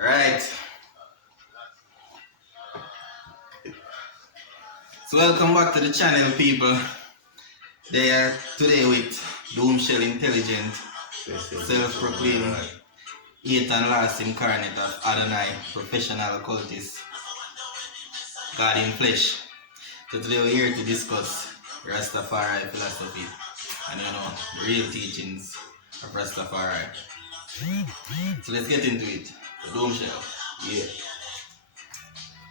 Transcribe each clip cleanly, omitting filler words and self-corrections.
Right. So welcome back to the channel, people. They are today with Doomshel Intelligence, self-proclaimed eighth and last incarnate of Adonai, professional occultist, God in flesh. So today we're here to discuss Rastafari Philosophy and the real teachings of Rastafari. So let's get into it. Doomshel. Yeah.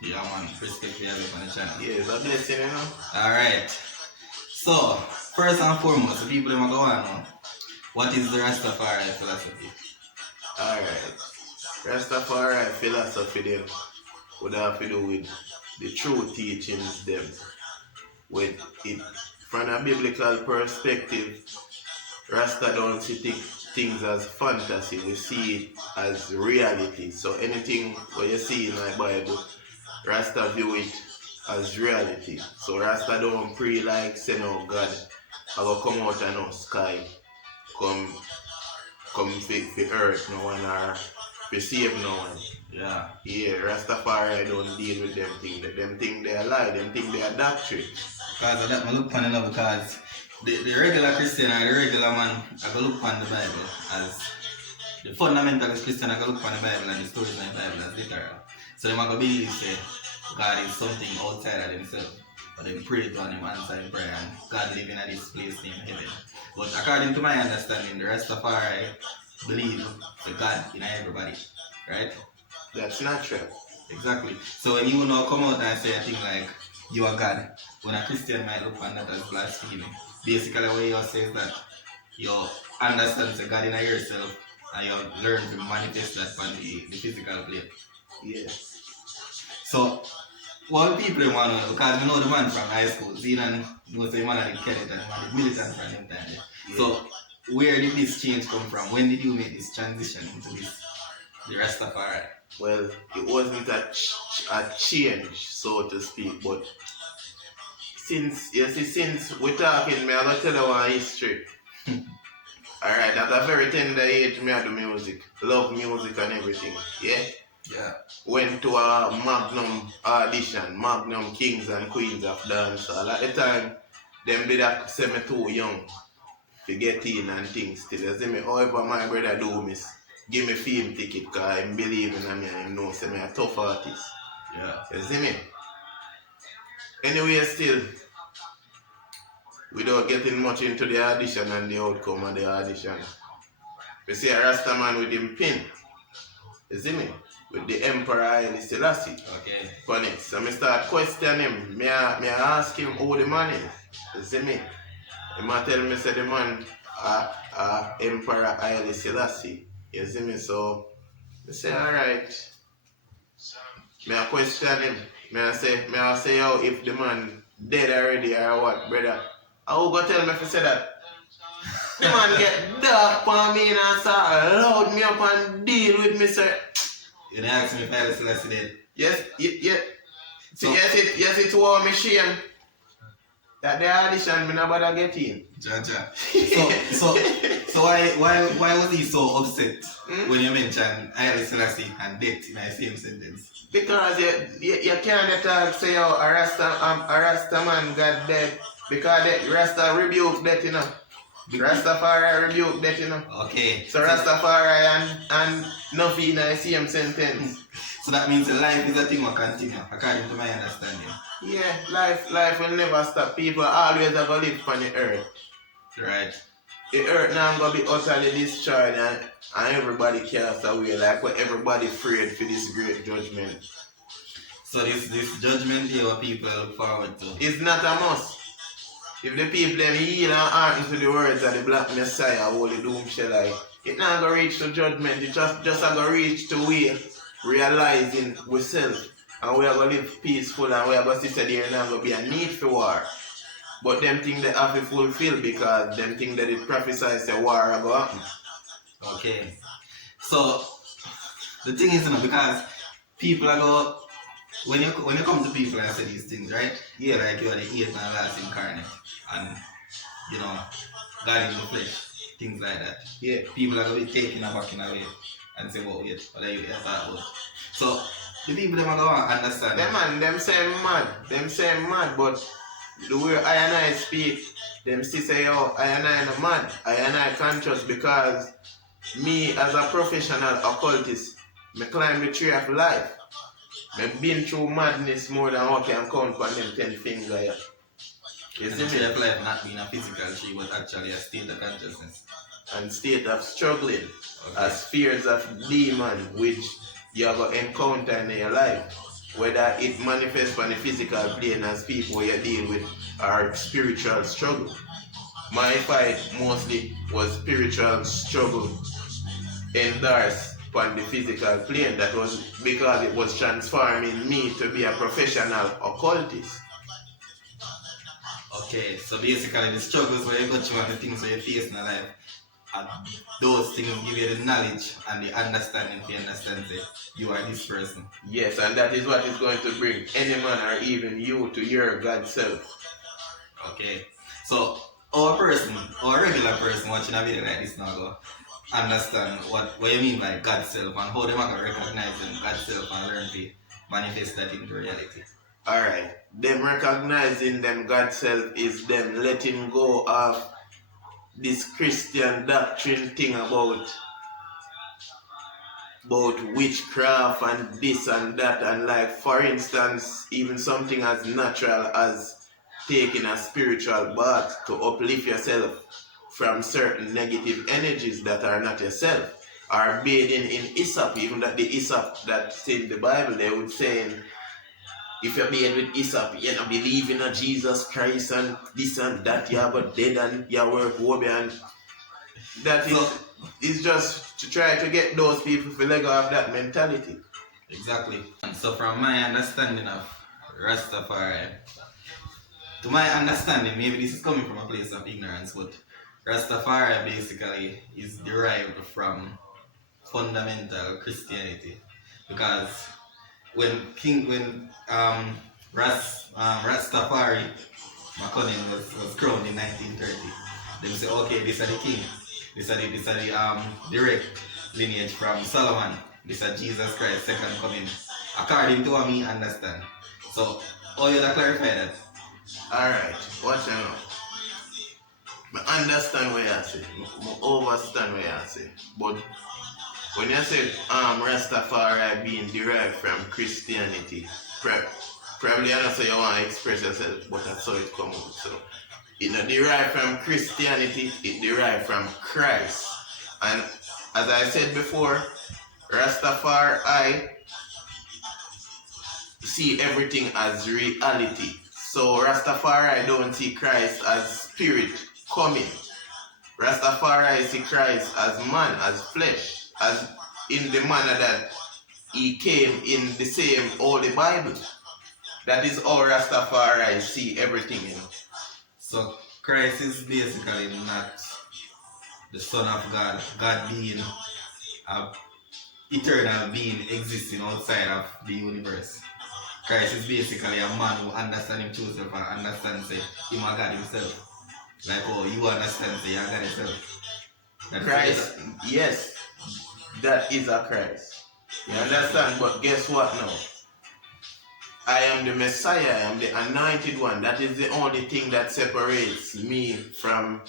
Yeah, man. Respect for you on the channel. Yeah, it's a blessing, Alright. So, first and foremost, the people who go on now, what is the Rastafari philosophy? Alright. Rastafari philosophy them would have to do with the true teachings them. With it from a biblical perspective, Rasta don't see things as fantasy, we see it as reality. So anything what you see in my Bible, Rasta view it as reality. So Rasta don't pray like say no God I will come out of no sky, come for earth no one or to save no one. Yeah. Yeah, Rastafari don't deal with them things. Them things they are lie, them things they are doctrine. Because of that, I look on it because the regular Christian or the regular man, I go look on the Bible as the fundamentalist Christian, I go look on the Bible and the stories in the Bible as literal. So they might believe say God is something outside of themselves. But they pray to him, answer in prayer, and God living at this place named heaven. But according to my understanding, the Rastafari believe the God in everybody, right? That's natural. Exactly. So when you now come out and say a thing like you are God, when a Christian might look on that as blasphemy, basically what you say is that you understand the God in yourself and you learn to manifest that on the physical plane. Yeah. So what people want to know, because we know the man from high school, see and you know the man at the Kenneth and the militant from him time. Yeah. So where did this change come from? When did you make this transition into the Rastafari? Well, it wasn't a change, so to speak, but since we're talking, me I'm gonna tell you one history. Alright, at a very tender age, me I do music, love music and everything, yeah? Yeah. Went to a Magnum audition, Magnum Kings and Queens of Dancehall. At the time, them did that say me too young to get in and things still. You see me, however my brother do miss, give me film ticket because I believe in me and him know say me a tough artist. Yeah. You see me? Anyway, still, without getting much into the audition and the outcome of the audition, we see a Rasta man with him pin. You see me? With the Emperor Haile Selassie. Okay. On it. So I start questioning him. Me ask him who the man is. You see me? He might tell me say the man Emperor Haile Selassie. You see me? So I say alright. Me I question him. Me I say yo if the man dead already or what, brother. How go tell me if you say that? The man get dark on me and start loud me up and deal with me, sir. You didn't ask me if Haile Selassie dead. Yes, yeah. So, Yes, it was me shame that the audition me nobody get in. Jaja. So why was he so upset when you mentioned Haile Selassie and death in the same sentence? Because you can't talk say yo a Rasta man got dead because the Rasta rebuke that, you know. Rastafari rebuke that, you know. Okay. So Rastafari and nothing in the same sentence. So that means life is a thing will continue, according to my understanding. Yeah, life will never stop. People always have to live on the earth. Right. The earth now gonna be utterly destroyed and everybody cast away, like what everybody afraid for this great judgment. So this judgment here what people look forward to. It's not a must. If the people them heal and hearken to the words of the Black Messiah, Holy Doomshel, it not gonna reach to judgment, it just gonna reach to we realizing ourselves. And we are gonna live peaceful and we are gonna see that there not gonna be a need for war. But them things they have to fulfill because them things that it prophesies say war are gonna happen. Okay. So the thing is, you know, because people are go when you come to people and say these things, right? Yeah, like you are the eighth and last incarnate, and you know, God in the flesh, things like that. Yeah. People are gonna be taken aback in a way, and say, well, wait, what are you talking about? So, the people them are going to understand. Them say mad, but the way I and I speak, them still say, yo, I and I no mad, I and I conscious because me as a professional occultist, me climb the tree of life. Me been through madness more than what can count on them 10 fingers here. You And see the tree me? of life not being a physical tree, but actually a state of consciousness. And state of struggling, Okay. as fears of demon which you are going to encounter in your life. Whether it manifests on the physical plane as people you deal with or spiritual struggle. My fight mostly was spiritual struggle endorsed on the physical plane. That was because it was transforming me to be a professional occultist. Okay, so basically the struggles where you go through and the things where you face in life, and those things give you the knowledge and the understanding to understand that you are this person. Yes, and that is what is going to bring any man or even you to your God self. Okay, so our regular person watching a video like this now go understand what you mean by God self and how they might recognize God self and learn to manifest that into reality. Alright, them recognizing them God self is them letting go of this Christian doctrine thing about witchcraft and this and that, and like for instance even something as natural as taking a spiritual bath to uplift yourself from certain negative energies that are not yourself, or bathing in hyssop. Even that the hyssop that's in the Bible, they would say if you bathe with hyssop, you don't believe in a Jesus Christ and this and that, you have a dead and you work hobby, and that is just to try to get those people to let go of that mentality. Exactly. And so from my understanding of Rastafari, to my understanding, maybe this is coming from a place of ignorance, but Rastafari basically is derived from fundamental Christianity, because when Rastafari McCunnin was crowned in 1930, they say, okay, this is the king, this is the direct lineage from Solomon, this is Jesus Christ second coming, according to what me understand. So, how you clarify that? Alright, watch out. I understand what you say. I overstand what you say. But when you say Rastafari being derived from Christianity, probably I don't say you want to express yourself, but that's how it comes out. So it not derived from Christianity, it derived from Christ. And as I said before, Rastafari see everything as reality. So Rastafari don't see Christ as spirit coming. Rastafari see Christ as man, as flesh, as in the manner that he came in the same Holy Bible. That is how Rastafari see everything, you know. So Christ is basically not the Son of God, God being an eternal being existing outside of the universe. Christ is basically a man who understands himself and understands him a God himself. Like how you understand say you're God himself. Christ, yes, that is a Christ. You understand? But guess what now? I am the Messiah, I am the anointed one. That is the only thing that separates me from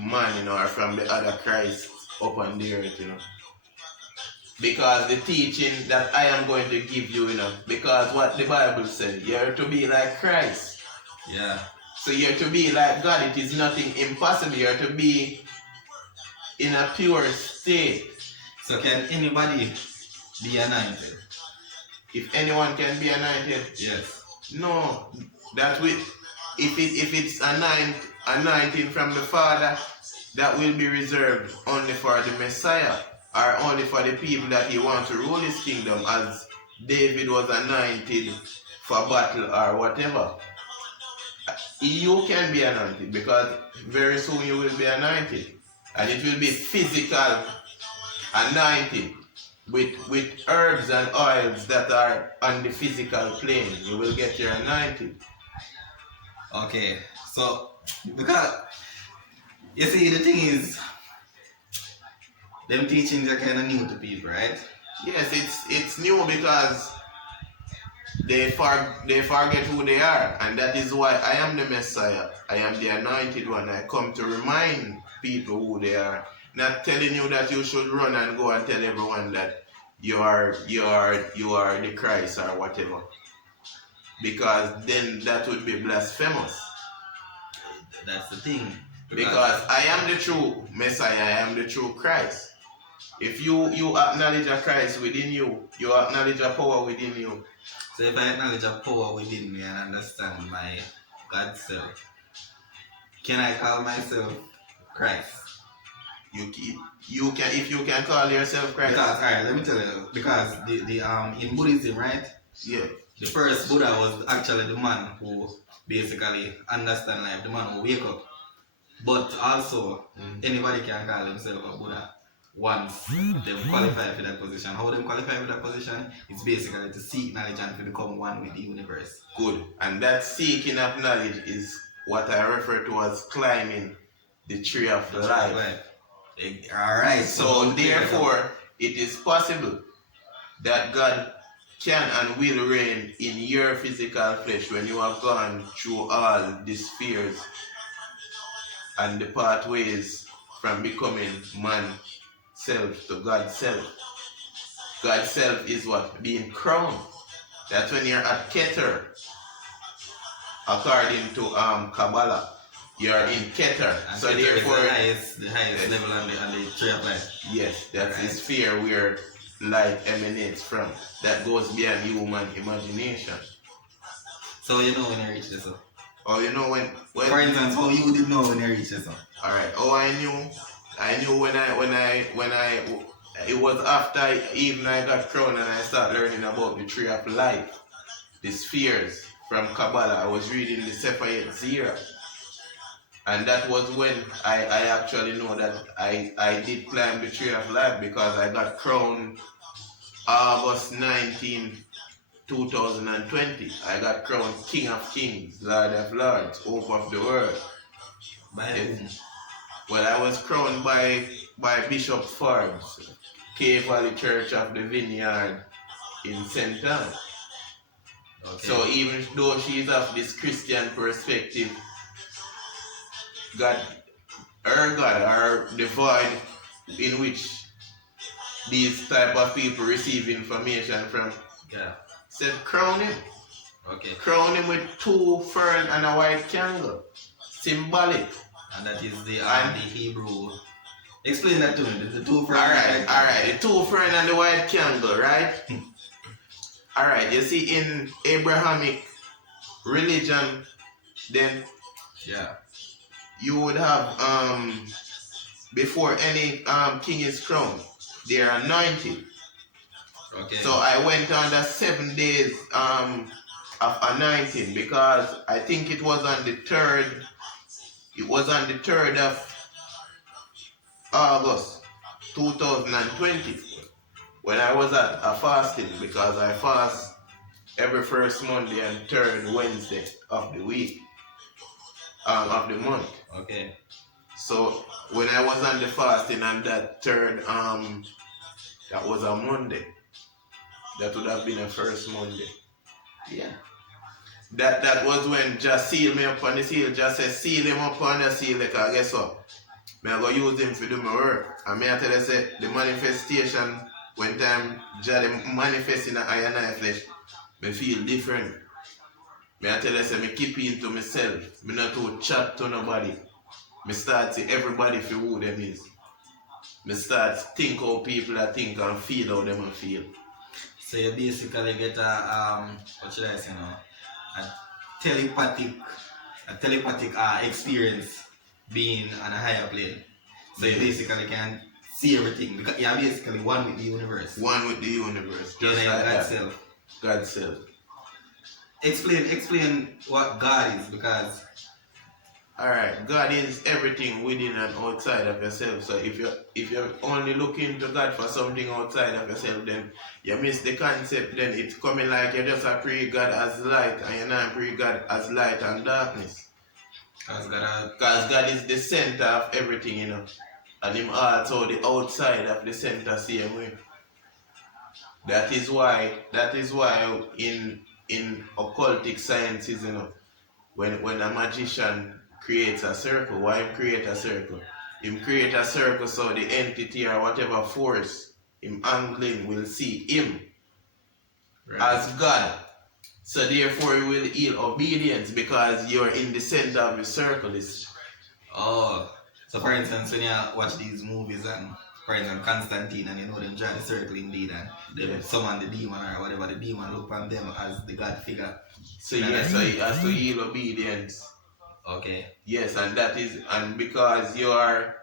man, you know, or from the other Christ upon the earth, you know. Because the teaching that I am going to give you, you know, because what the Bible says, you're to be like Christ. Yeah. So you're to be like God. It is nothing impossible. You're to be in a pure state. So can anybody be anointed? If anyone can be anointed, yes. No, that will, if it's anointing from the Father, that will be reserved only for the Messiah, or only for the people that he wants to rule his kingdom, as David was anointed for battle or whatever. You can be anointed because very soon you will be anointed, and it will be physical anointing. With herbs and oils that are on the physical plane, you will get your anointing. Okay, so because you see the thing is, Them teachings are kind of new to people, right? Yes, it's new because they forget who they are, and that is why I am the Messiah. I am the anointed one. I come to remind people who they are, not telling you that you should run and go and tell everyone that you are the Christ or whatever, because then that would be blasphemous. That's the thing. Because I am the true Messiah. I am the true Christ. If you acknowledge a Christ within you, you acknowledge a power within you. So if I acknowledge a power within me and understand my God self, can I call myself Christ? You can, if you can call yourself Christ. Because alright, let me tell you. Because the in Buddhism, right? Yeah. The first Buddha was actually the man who basically understand life, the man who wake up. But also, anybody can call himself a Buddha once they qualify for that position. How they qualify for that position is basically to seek knowledge and to become one with the universe. Good. And that seeking of knowledge is what I refer to as climbing the tree of life. Alright. So therefore, it is possible that God can and will reign in your physical flesh when you have gone through all the spheres and the pathways from becoming man self to God self. God self is what? Being crowned. That's when you're at Keter. According to Kabbalah, you're in Keter. And so Keter therefore, is the highest level on the tree of life. Yes, that's the sphere where light emanates from. That goes beyond human imagination. So you know when you reach this up. Oh, you know when for instance, how you did know when you reach this up? Alright. Oh, I knew when I it was after even I got crowned and I started learning about the tree of life, the spheres from Kabbalah. I was reading the Sephayet Zira. And that was when I actually know that I did climb the tree of life, because I got crowned August 19, 2020. I got crowned King of Kings, Lord of Lords, Hope of the World. By whom? Well, I was crowned by Bishop Forbes, K Valley Church of the Vineyard in St. Anne. Okay. So even though she's of this Christian perspective, God, or the void in which these type of people receive information from, said crown him. Okay. Crown him with 2 fern and a white candle. Symbolic. And that is the Hebrew. Explain that to me. The 2 fern. Alright. The 2 fern and the white candle, right? Alright, you see in Abrahamic religion, then you would have before any king is crowned, they are anointed. Okay. So I went on the 7 days of anointing, because I think it was on the 3rd. It was on the 3rd of August 2020 when I was at a fasting, because I fast every first Monday and 3rd Wednesday of the week. Of the month. Okay. So when I was on the fasting on that 3rd, that was a Monday. That would have been a first Monday. Yeah. That was when just seal me up on the seal. Just say seal him up on the seal, because guess what? I go use him to do my work. And I tell you, say the manifestation, when time just manifest in the eye and eye flesh, I feel different. I tell you, say, I keep it to myself. I not to chat to nobody. I start to everybody for who them is. I start to think how people are think and feel how them feel. So you basically get what should I say now? A telepathic experience being on a higher plane. So you basically can see everything, because you're basically one with the universe. One with the universe. Just like God's self. God's self. Explain what God is, because alright, God is everything within and outside of yourself. So if you're only looking to God for something outside of yourself, then you miss the concept. Then it's coming like you just pray God as light, and you're not pray God as light and darkness. Because God is the center of everything, and him also the outside of the center same way. That is why in occultic sciences, when a magician creates a circle, why him create a circle? Him create a circle so the entity or whatever force him angling will see him as God. So therefore he will yield obedience because you're in the center of the circle. So for instance, when you watch these movies and for instance Constantine and them draw the circle indeed and they summon the demon or whatever, the demon look on them as the God figure. So yes, so he has to yield obedience. Okay. Yes, and that is, and because you are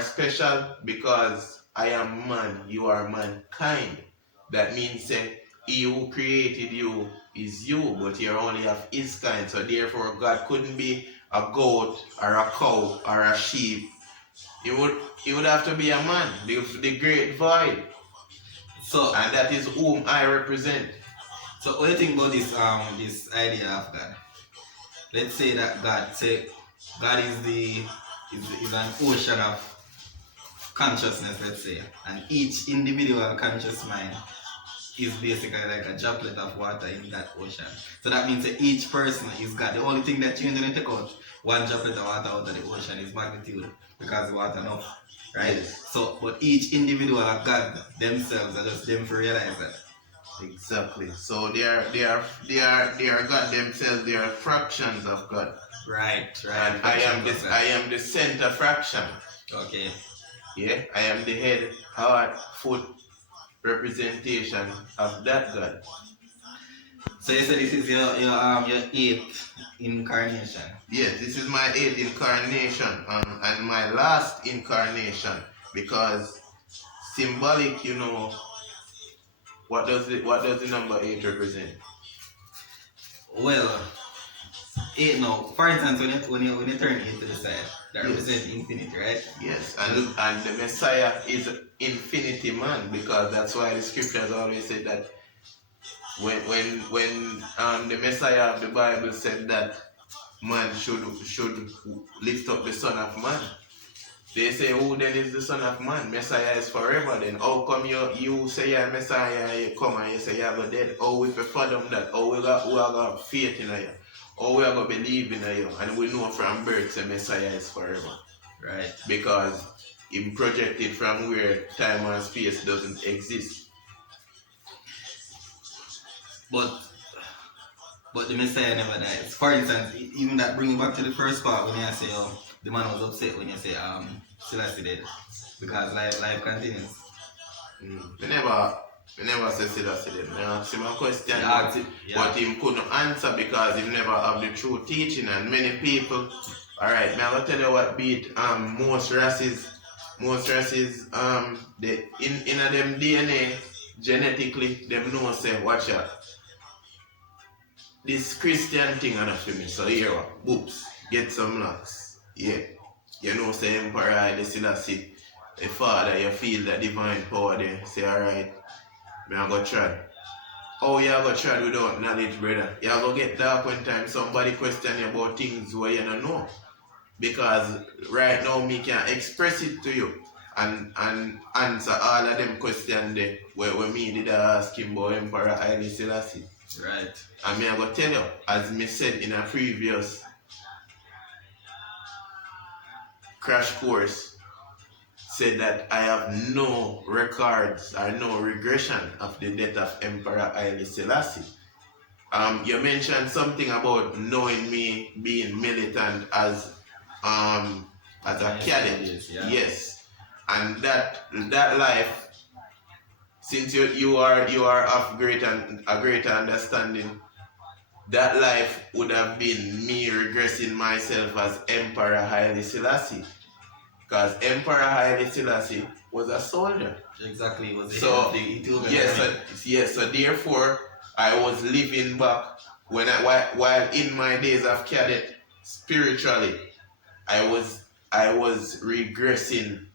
special, because I am man, you are mankind. That means he who created you is you, but you're only of his kind. So therefore God couldn't be a goat or a cow or a sheep. He would have to be a man, the great void. So, and that is whom I represent. So what do you think about this idea of God? Let's say that God is an ocean of consciousness, let's say, and each individual conscious mind is basically like a droplet of water in that ocean. So that means that each person is God. The only thing that changes when you take out one droplet of water out of the ocean is magnitude, because the water enough, right? Yes. So, but each individual of God themselves are just them to realize that. Exactly. So they are God themselves. They are fractions of God. Right. And I am the center fraction. Okay. Yeah, I am the head, heart, foot representation of that God. So you said this is your 8th incarnation. Yes, this is my 8th incarnation, and my last incarnation, because symbolic, what does the number 8 represent? Well, 8 now. For instance, when you turn 8 to the side, that represents infinity, right? Yes, and the Messiah is infinity man, because that's why the scriptures always say that when the Messiah of the Bible said that man should lift up the Son of Man. They say, who then is the Son of Man? Messiah is forever. Then how come you say you're Messiah, you come and you say you're dead? How we fathom that? How we got faith in you? How we going to believe in you? And we know from birth that Messiah is forever. Right. Because he projected from where time and space doesn't exist. But the Messiah never dies. For instance, even that bring you back to the first part when you say, the man was upset when you say, Selassie dead, because life continues. We never say Selassie dead. I asked him a question, but he couldn't answer because he never have the true teaching. And many people, alright, now I'll tell you what beat most races, in them DNA, genetically, them know say, watch out. This Christian thing enough for me, so here, boops, get some locks. Yeah. You know, say Emperor Haile Selassie, the father, you feel that divine power there. Say, alright, I'm going to try. How you going to try without knowledge, brother? You going to get dark one time somebody question you about things where you don't know. Because right now, me can express it to you and answer all of them questions there where me did ask him about Emperor Haile Selassie. Right. And me I go tell you, as me said in a previous crash course, said that I have no records or no regression of the death of Emperor Haile Selassie. You mentioned something about knowing me being militant as a cadet. Yeah. Yes. And that life, since you are of a greater understanding, that life would have been me regressing myself as Emperor Haile Selassie. Because Emperor Haile Selassie was a soldier. Exactly, was so so therefore I was living back while in my days of cadet spiritually, I was regressing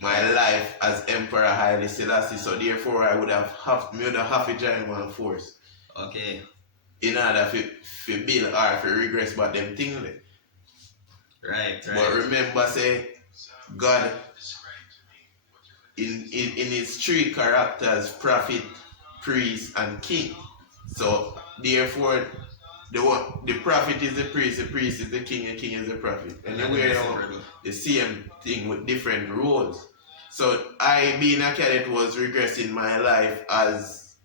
my life as Emperor Haile Selassie. So therefore I would have to join one force. Okay. In order to build or to regress back them things. Right. But remember say God in its three characters, prophet, priest, and king. So therefore the prophet is the priest is the king is the prophet. And they were the same thing with different roles. So I being a cadet was regressing my life as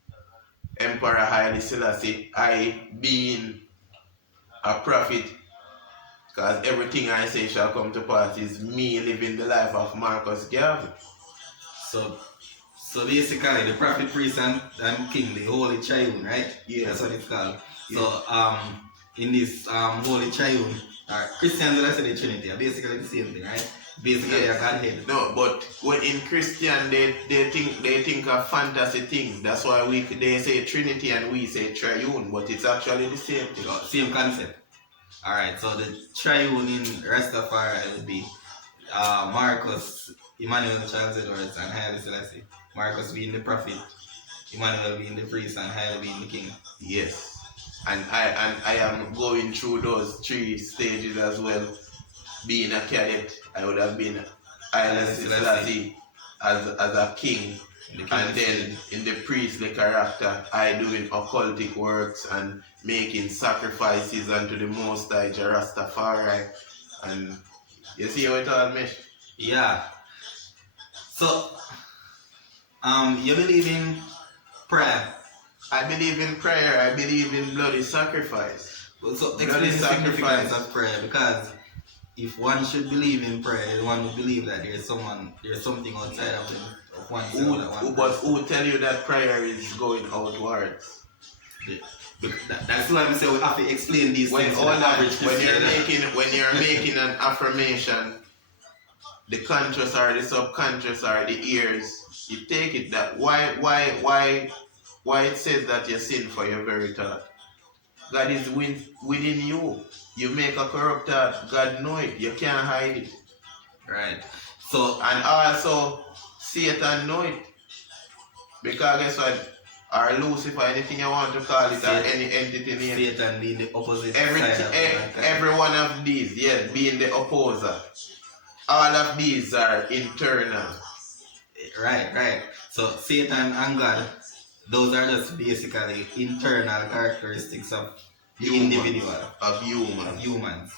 Emperor Haile Selassie. I being a prophet, because everything I say shall come to pass, is me living the life of Marcus Garvey. So basically, the prophet, priest, and king, the holy triune, right? Yeah. That's what it's called. Yeah. So in this holy triune, Christians will say the Trinity are basically the same thing, right? Basically, a Godhead. No, but when in Christian they think of fantasy things. That's why they say Trinity and we say triune, but it's actually the same thing. Same concept. Alright, so the triune in Rastafari would be Marcus, Emmanuel, Charles Edwards, and Haile Selassie. Marcus being the prophet, Emmanuel being the priest, and Haile being the king. Yes. And I am going through those three stages as well. Being a cadet, I would have been Haile Selassie as a king. And then in the priestly character, I doing occultic works and making sacrifices unto the Most High Rastafari. And you see how it all mesh? Yeah. So, you believe in prayer? I believe in prayer. I believe in bloody sacrifice. So explain the significance of prayer, because if one should believe in prayer, one would believe that there's something outside of oneself. But who tell you that prayer is going outwards? That's why I'm saying we have to explain these things. When you're making an affirmation, the conscious or the subconscious or the ears, you take it that why it says that you sin for your very thought. God is within you. You make a corrupt thought, God know it. You can't hide it. Right. So, and also Satan know it. Because guess what? Or Lucifer, anything you want to call it, or any entity name. Satan being the opposite side of every one of these, yes, being the opposer. All of these are internal. Right. So Satan and God, those are just basically internal characteristics of the individual. Of humans.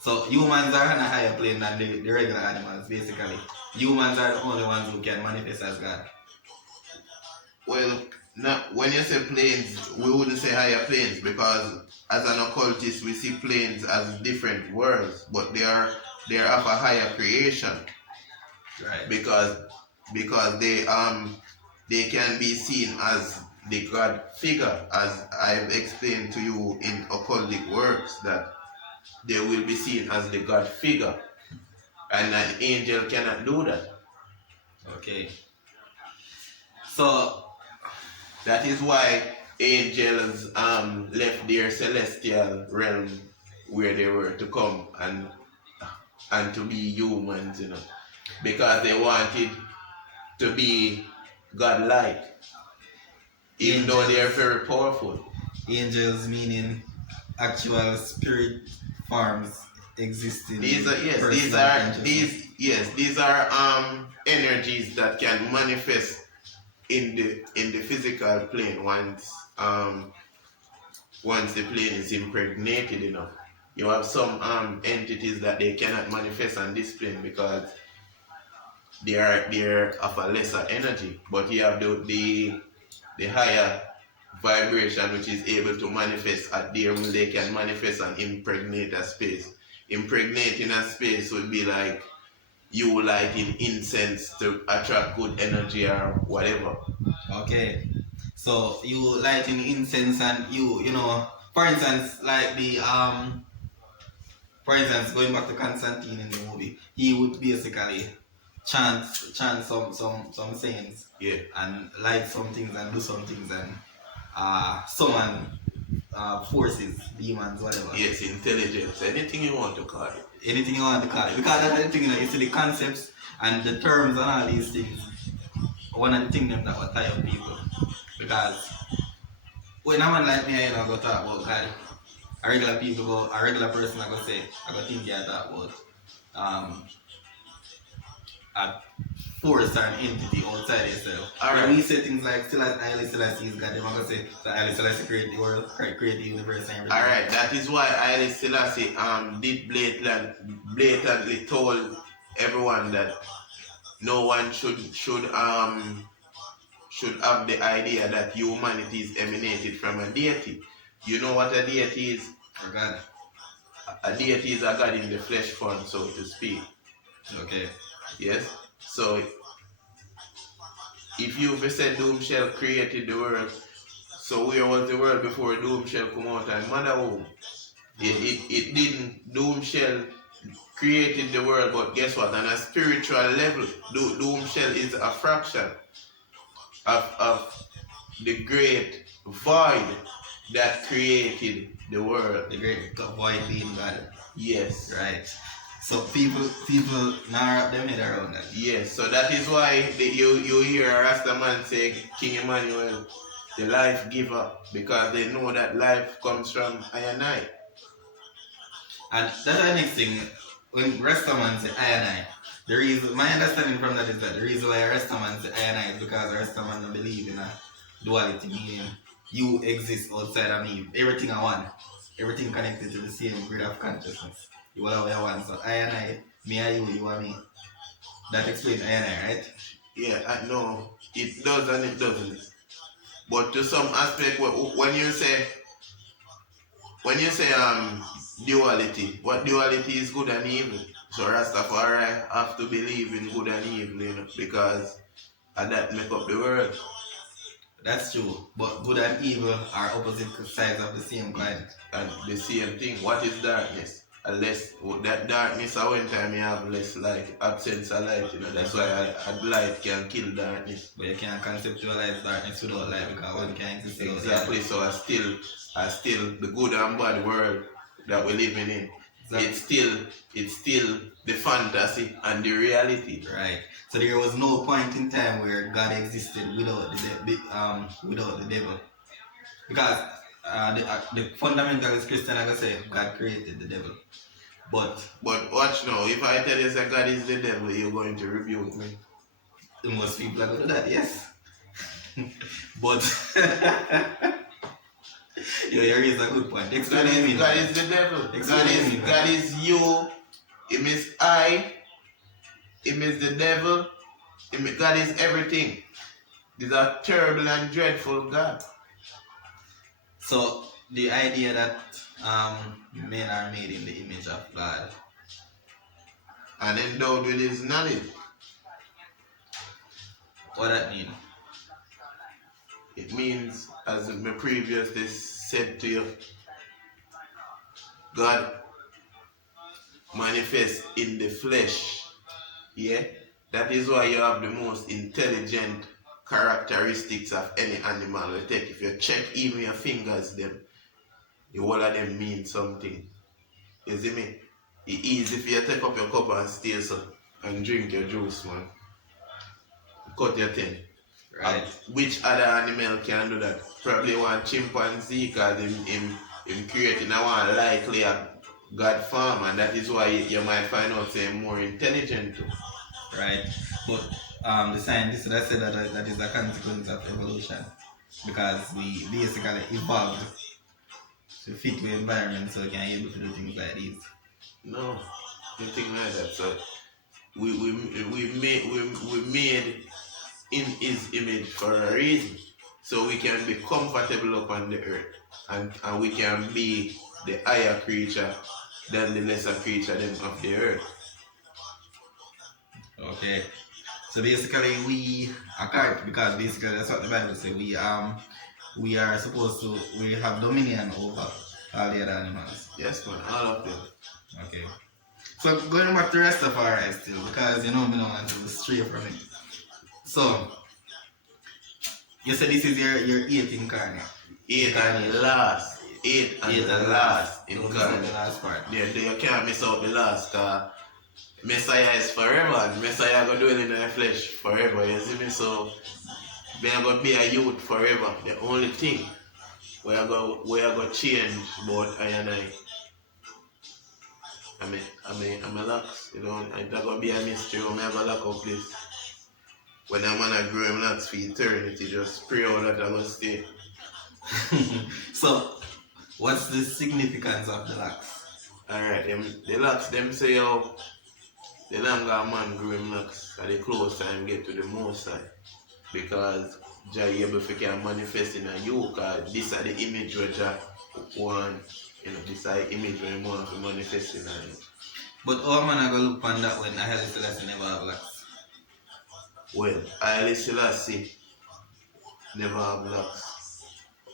So humans are on a higher plane than the regular animals, basically. Humans are the only ones who can manifest as God. Well, when you say planes, we wouldn't say higher planes, because as an occultist we see planes as different worlds, but they are of a higher creation. Right. Because they can be seen as the God figure, as I've explained to you in occultic works, that they will be seen as the God figure, and an angel cannot do that. Okay. So that is why angels left their celestial realm where they were to come and to be humans, because they wanted to be godlike, even though they are very powerful. Angels meaning actual spirit forms existing. These are energies that can manifest in the physical plane once the plane is impregnated enough. You have some entities that they cannot manifest on this plane because they are of a lesser energy, but you have the higher vibration which is able to manifest at there when they can manifest and impregnate a space. Impregnating a space would be like you lighting incense to attract good energy or whatever. Okay. So you lighting incense and you know, for instance, like for instance, going back to Constantine in the movie, he would basically chant some sayings, yeah, and light some things and do some things and summon forces, demons, whatever. Yes, intelligence, anything you want to call it. Anything you want to call it. Because that's the thing, you see the concepts and the terms and all these things. One of the things that will tie up people. Because when a man like me, go talk about God, a regular person I go say, I go think you talk about a force or an entity outside yourself. Alright. When we say things like Haile Selassie is God, they're not going to say that Haile Selassie created the world, created the universe and everything. Alright, that is why Haile Selassie did blatantly told everyone that no one should have the idea that humanity is emanated from a deity. You know what a deity is? A God. A deity is a God in the flesh form, so to speak. Okay. Yes? So, if you've said Doomshel created the world, so where was the world before Doomshel come out and mother womb? It didn't. Doomshel created the world, but guess what? On a spiritual level, Doomshel is a fraction of the great void that created the world. The great void being God. Yes. Right. So people now wrap their head around that. Yes. So that is why you hear a Rasta man say King Emmanuel, the life giver, because they know that life comes from Adonai. And that's the next thing. When Rastaman say Adonai, the reason, my understanding from that is that the reason why Rastaman say Adonai is because Rastaman don't believe in a duality, meaning you exist outside of me. Everything I want, everything connected to the same grid of consciousness. You will have want. So Adonai, me and you are me. That explains Adonai, right? Yeah, no, it does and it doesn't. But to some aspect, when you say duality, what duality is good and evil? So Rastafari have to believe in good and evil, you know, because that make up the world. That's true, but good and evil are opposite sides of the same coin. And the same thing. What is darkness? Unless that darkness at one time you have less light, absence of light, you know. That's why light can kill darkness. But you can't conceptualize darkness without light because one can't exist without Exactly. So I still the good and bad world that we're living in. Exactly. It's still the fantasy and the reality. Right. So there was no point in time where God existed without the devil, because the fundamentalist Christian are gonna say God created the devil, but watch now. If I tell you that God is the devil, you're going to rebuke me. Most people are gonna do that, yes. But you raise a good point. Explain to me. God is the devil. God is you. Him is I. Him is the devil. God is everything. These are terrible and dreadful God. So the idea that men are made in the image of God and endowed with his knowledge. What that mean? It means, as my previously said to you, God manifests in the flesh. Yeah? That is why you have the most intelligent characteristics of any animal. If you check even your fingers, them, the whole of them mean something. You see me? It's easy if you take up your cup and stay so and drink your juice, man. Cut your thing. Right. Which other animal can do that? Probably one chimpanzee, because him creating a one likely a God form, and that is why you might find out saying more intelligent too. Right. But the scientists that said that is a consequence of evolution, because we basically evolved to fit the environment so we can be able to do things like these. No, nothing like that. So we made in his image for a reason. So we can be comfortable upon the earth, and we can be the higher creature than the lesser creature of the earth. Okay. So basically we are, because basically that's what the Bible says, we are supposed to, we have dominion over all the other animals. Yes, man, all of them. Okay. So going back to Rastafari still, because you know me don't want to stray from it. So you said this is your eighth incarnate. Eighth and last incarnate. The last part. Yeah, you can't miss out the last, Messiah is forever, and Messiah going to dwell in the flesh forever, you see me? So we are going to be a youth forever. The only thing we are going to change about I and I. I'm a locks. You know, it's not gonna be a mystery. I'm never lock up this. When a man a grow him locks for eternity, just pray out that I go stay. So, what's the significance of the locks? Alright, the locks them say how the longer a man grow him locks, and the closer him get to the most side. Because Jah able to can manifest in a you, because this is the image where Jah want, you know, this is the image where he want to manifest in a you. But how man I go look on that when Haile Selassie never have locks? Well, Haile Selassie never have locks.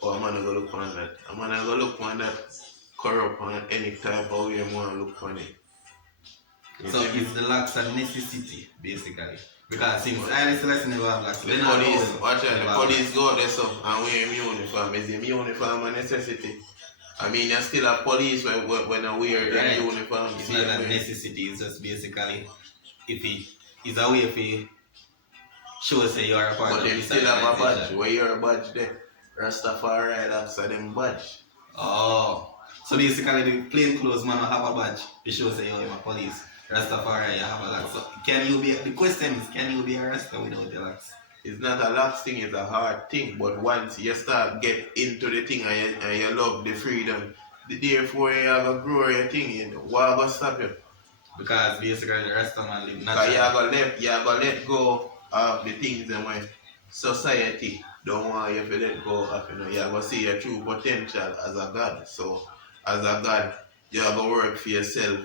Or a man go look on that. A man go look on that corrupt on any type of way you want to look on it. So is the locks a necessity, basically? Because since Haile Selassie never have locks, The police, watch out, the police go out there so and wear him uniform. Is him uniform a necessity? I mean, you're still a police when I wear their uniform. It's not a necessity, it's just basically if he is a way if he shows say you are a part but of they this still have a badge. organization. Where your badge there? Rastafari, that's a them badge. Oh. So basically the plain clothes man will have a badge to show say you're a police. Rastafari, you have a lock. So the question is, can you be a Rasta without the locks? It's not a lax thing, it's a hard thing. But once you start get into the thing and you love the freedom, therefore you have to grow your thing, you know, what will stop you? Because basically the Rasta man live Because naturally. you have to let go of the things that my society don't want you to let go of. You know, you have to see your true potential as a God. So as a God, you have to work for yourself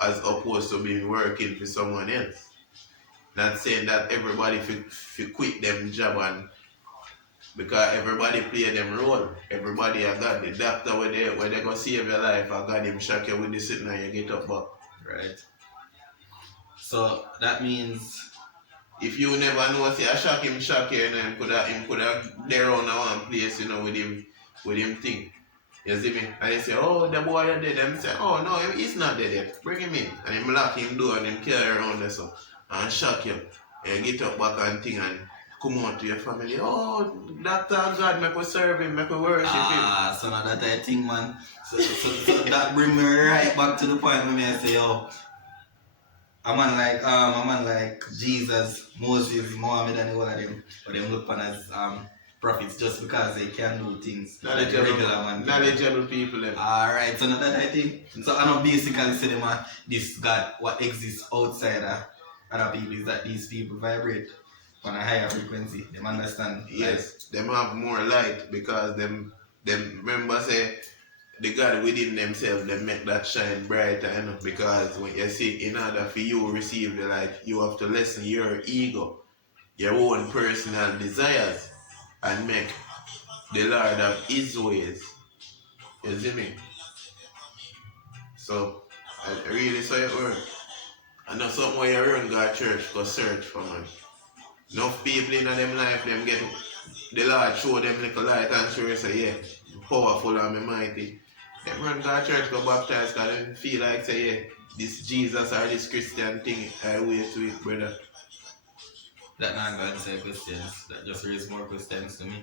as opposed to being working for someone else. Not saying that everybody fi quit them job and because everybody play them role. Everybody a God. The doctor where they go save your life, a God him shock you with the sitting and you get up back. Right. So that means If you never know say I shock you, you know, him coulda there on one place, you know, with him thing. You see me? And they say, oh, the boy is dead. And say, oh, no, he's not dead yet. Bring him in. And him lock him door and him carry around there so and shock you. And get up back and thing and come out to your family. Oh, Dr. God, make we serve him, make we worship him. so now that I think man. So that bring me right back to the point when I say, oh, a man like Jesus, Moses, Muhammad and all of them, but them look upon as prophets just because they can do things like a regular man. Knowledgeable people. Alright, so now that I think, so I know basically say them this God, what exists outside of other people is that these people vibrate on a higher frequency. Them understand. Yes, them have more light because them remember say the God within themselves, they make that shine brighter, you know, because when you see in order for you to receive the light, you have to lessen your ego, your own personal desires, and make the Lord of His ways. You see me? So, I really saw it work. I know somewhere you run God church, go search for man. Enough people in them life, them get the Lord show them little light and show you say, yeah, powerful and mighty. Them run God church, go baptize, because they feel like say, yeah, this Jesus or this Christian thing, I wait to it, brother. That not going to answer questions. That just raise more questions to me.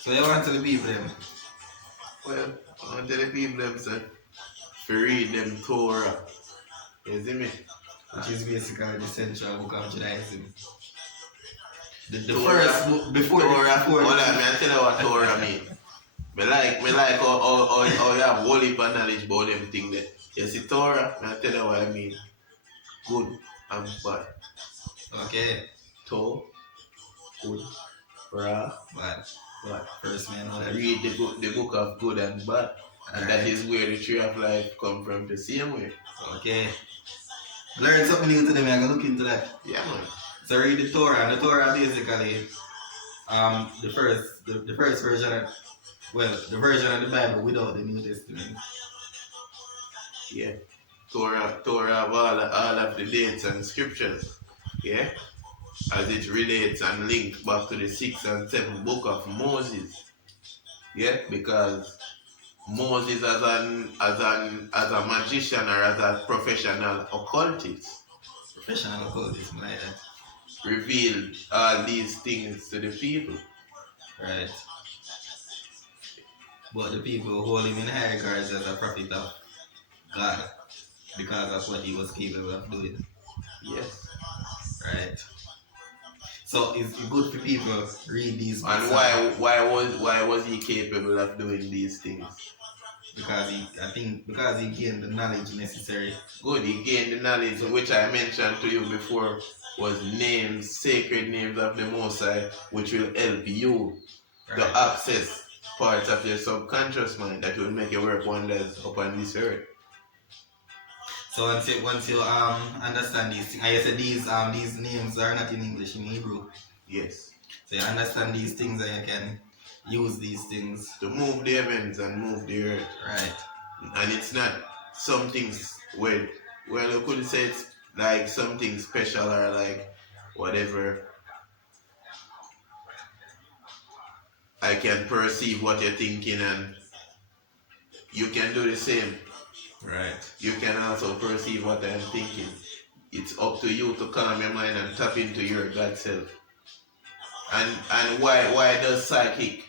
So you want to the people them? Well, I want to tell the people them say, to read them Torah. You see me? Which is basically the central book of Judaism. The Torah, first book before Torah. before Hold on, I tell you what Torah mean. Me like how you have whole heap of knowledge about them things there. You see Torah, I tell you what I mean. Good and bad. Okay. To, good, ra, But bad. first man know that. Read the book of good and bad. And that is where the tree of life come from the same way. Okay. Learn something new today, man. I'm gonna look into that. Yeah, man. So read the Torah, and the Torah basically the first version of, the version of the Bible without the New Testament. Yeah. Torah have all of the dates and scriptures. Yeah. As it relates and links back to the 6th and 7th book of Moses. Yeah, because Moses as a magician or as a professional occultist Professional occultism like that. revealed all these things to the people. Right. But the people hold him in high regards as a prophet of God because of what he was capable of doing. Yes. Right? So it's good for people read these books. And why was he capable of doing these things? Because he gained the knowledge necessary. Good, he gained the knowledge which I mentioned to you before was names, sacred names of the Most High, which will help you to access parts of your subconscious mind that will make you work wonders upon this earth. So once you understand these things, I said these names are not in English, in Hebrew. Yes. So you understand these things and you can use these things to move the heavens and move the earth. Right. And it's not something well you couldn't say it's like something special or like whatever. I can perceive what you're thinking and you can do the same. Right. You can also perceive what I'm thinking. It's up to you to calm your mind and tap into your God self. And why does psychic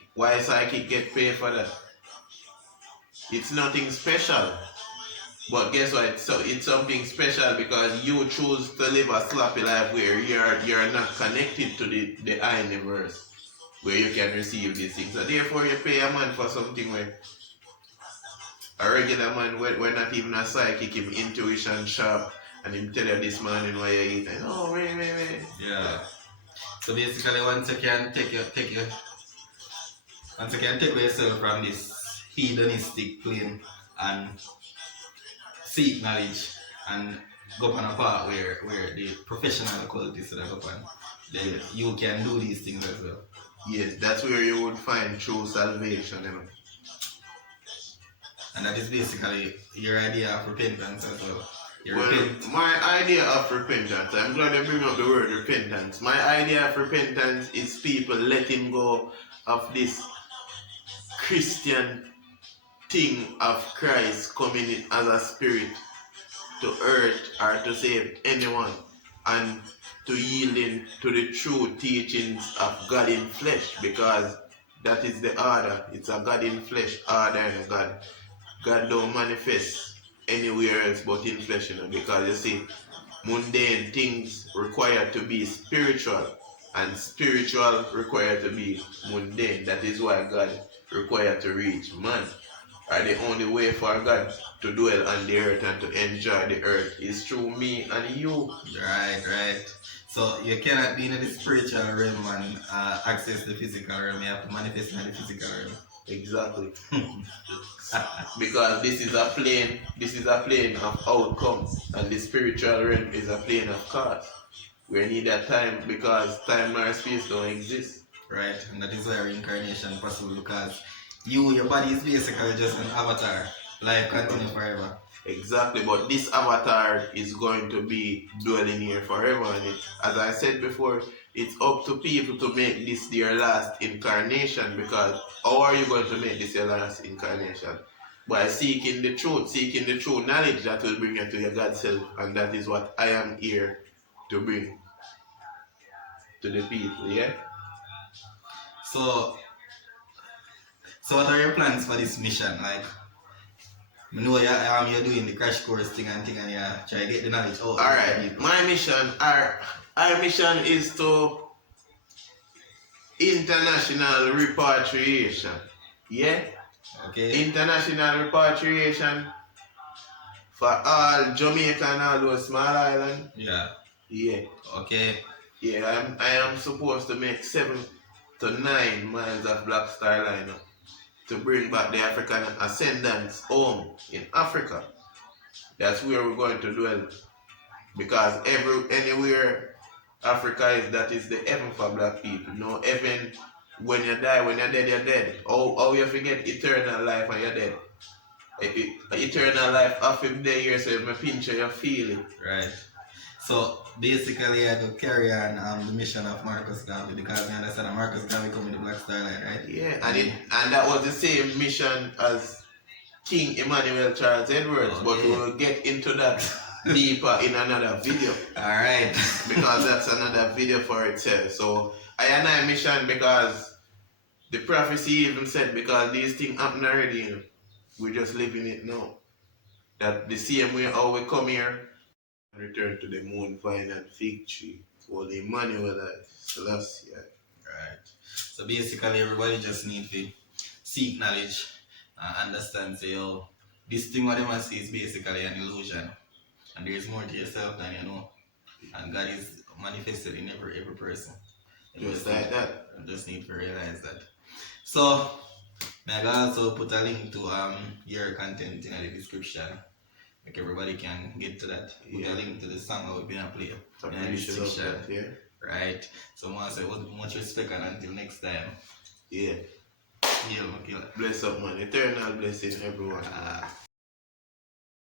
get paid for that? It's nothing special. But guess what? So it's something special because you choose to live a sloppy life where you're not connected to the universe where you can receive these things. So therefore you pay a man for something where a regular man, we're not even a psychic, him intuition sharp, and him tell you this morning what you eat, and oh wait. Yeah. So basically once you can take yourself from this hedonistic plane and seek knowledge and go on a path where the professional occultists that go on, then you can do these things as well. Yes, that's where you would find true salvation, you know. And that is basically your idea of repentance as well. My idea of repentance, I'm glad you bring up the word repentance. My idea of repentance is people letting go of this Christian thing of Christ coming in as a spirit to earth or to save anyone and to yielding to the true teachings of God in flesh, because that is the order. It's a God in flesh order and a God. God don't manifest anywhere else but in flesh, you know, because you see, mundane things require to be spiritual and spiritual require to be mundane. That is why God required to reach man. Or the only way for God to dwell on the earth and to enjoy the earth is through me and you. Right. So you cannot be in the spiritual realm and access the physical realm. You have to manifest in the physical realm. Exactly. Because this is a plane of outcome, and the spiritual realm is a plane of cause. We need that time because time and space don't exist. Right, and that is why reincarnation is possible, because your body is basically just an avatar. Life continue forever. Exactly, but this avatar is going to be dwelling here forever, and as I said before, it's up to people to make this their last incarnation, because how are you going to make this your last incarnation? By seeking the true knowledge that will bring you to your God self, and that is what I am here to bring to the people, yeah? So what are your plans for this mission? Like, I know you're doing the crash course thing and you try to get the knowledge out. Alright, my mission, our mission is to international repatriation. Yeah? Okay. International repatriation for all Jamaica and all those small islands. Yeah. Yeah. Okay. Yeah, I am supposed to make 7 to 9 miles of Black Star Line to bring back the African ascendants home in Africa. That's where we're going to dwell. Because anywhere Africa is, that is the heaven for black people. No heaven, when you die, when you're dead, you're dead. Oh, you forget eternal life and you're dead. Eternal life after the year, so if I pinch you, you feel it. Right. So basically I could carry on the mission of Marcus Garvey, because I understand that Marcus Garvey come with the Black Star Line, right? Yeah, and that was the same mission as King Emmanuel Charles Edwards, okay. But we'll get into that deeper in another video. The prophecy even said, because these things happen already, you know, we're just living it now. That the same way how we come here, return to the moon, vine and fig tree. For the Emmanuel, Selassie. Right. So basically, everybody just need to seek knowledge and understand, say, oh, this thing what they must see is basically an illusion. And there is more to yourself than you know. And God is manifested in every person. Just like that. You just need to realize that. So, I will also put a link to your content in the description. Like everybody can get to that. Put a link to the song that we've been playing in the description. Right. So I say much respect and until next time. Yeah. Yeah, okay. Bless up, man. Eternal blessing, everyone.